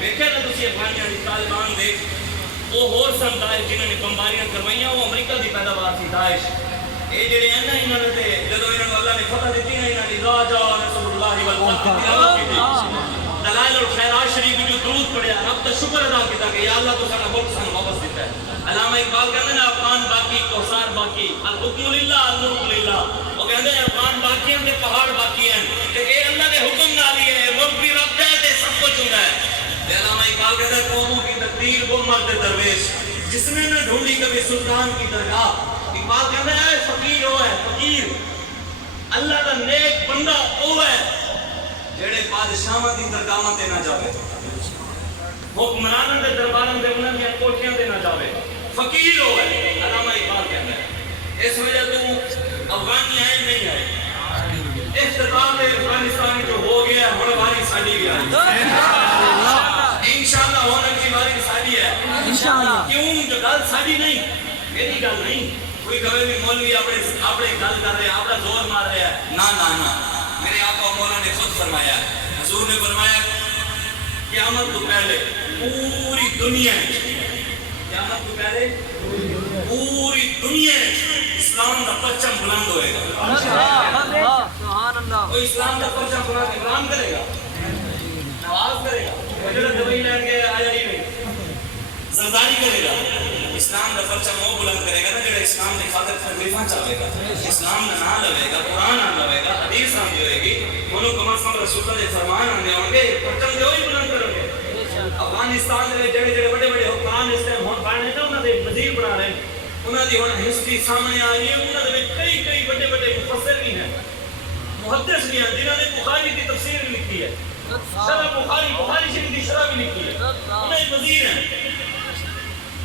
دیکھا نا تسی افغانیاں دی طالبان دے وہ ہور سن داعش جنہوں نے بمباریاں کروائیاں وہ امریکہ دی پیداوار سی داعش یہ جڑے ہیں نا انہوں نے جدو انہوں نے اللہ نے فتح دیتی نا انہوں نے راجا رسول اللہ والفتح دلائل الخیرات شریف جو درود پڑھیا رب تو شکر ادا کیتا کہ یا اللہ تو سارا ملک سانو واپس دیتا ہے علامہ اقبال کہتے ہیں افغان باقی کوثر باقی الحکم للہ الملک للہ وہ کہتے ہیں افغان باقی ہیں پہاڑ باقی ہیں کہ اے اللہ کے حکم نال ہی ہے ملک بھی رب ہے تے سب کچھ ہوندا ہے علامہ اقبال کہتے ہیں قوموں کی تقدیر وہ مرد درویش جس نے نہ ڈھونڈی کبھی سلطان کی درگاہ اقبال کہتے ہیں فقیر وہ ہے فقیر اللہ کا نیک بندہ وہ ہے جڑے بادشاہاں دی درگاہاں تے نہ جاوے حکمراناں دے درباراں دے انہاں دی کوٹھیاں تے نہ جاوے فقیر ہو ہے علامہ اقبال کہتا ہے اس وجہ تو افغانی آئے نہیں آئے اختتام افغانستان جو ہو گیا ہے ہر باری ساڑی بھی آئی انشاءاللہ ہونے کی باری ساڑی ہے کیوں جو گل ساڑی نہیں میری گل نہیں کوئی کبھی بھی مولوی اپنے گل کر رہے ہیں اپنا زور مار رہے ہیں نا میرے آقا مولا نے خود فرمایا حضور نے فرمایا قیامت تو پہلے پوری دنیا قیامت تو پہلے پوری دنیا اسلام کا پرچم بلند ہوئے گا کوئی اسلام کا پرچم بلند کرے گا نواز کرے گا وجہ دبئی لین کے آیا ہی نہیں زرداری کرے گا اسلام کا پرچم وہ بلند کرے گا نا جڑا اسلام کی خاطر تکلیفاں چاہے گا اسلام کا نام لوے گا قرآن نام لوے گا حدیث نام ہوئے گی انہوں کم از کم رسول اللہ کے فرمان آنے ہوں گے پرچم جو ہی بلند کرو گے افغانستان میں جڑے بڑے حکمران اس ٹائم ہون پڑھنے تھے انہوں نے وزیر بنا رہے ہیں انہوں نے ہون ہسٹری سامنے آ رہی ہے انہوں نے کئی بڑے مفسر بھی ہیں محدث بھی ہیں جنہوں نے بخاری کی تفسیر بھی لکھی ہے شرح بخاری شریف کی شرح بھی لکھی ہے انہوں نے وزیر ہیں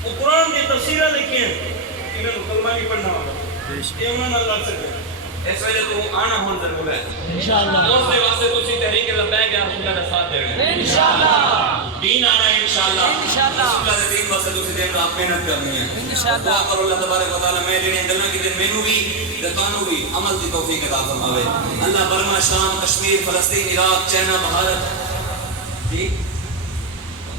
وہ قرآن کی تفسیریں لکھی ہیں انہوں نے کلمہ نہیں پڑھنا ہوگا یہ انہوں نے لڑ سکتے ہیں اس وجہ تو آنا ہون ضرور ہے انشاءاللہ اس سے واسطے تسی تحریک لبیک یا رسول اللہ کا ساتھ دے رہے ہیں انشاءاللہ دین آنا ہے انشاءاللہ رسول اللہ کے دین واسطے تسی دین آپ محنت کرنی ہے انشاءاللہ دعا کرو اللہ تبارک و تعالی میں جڑی گلاں کی مینوں بھی تے تانوں بھی عمل دی توفیق عطا فرماوے اللہ برما شام کشمیر فلسطین عراق چائنا بھارت ٹھیک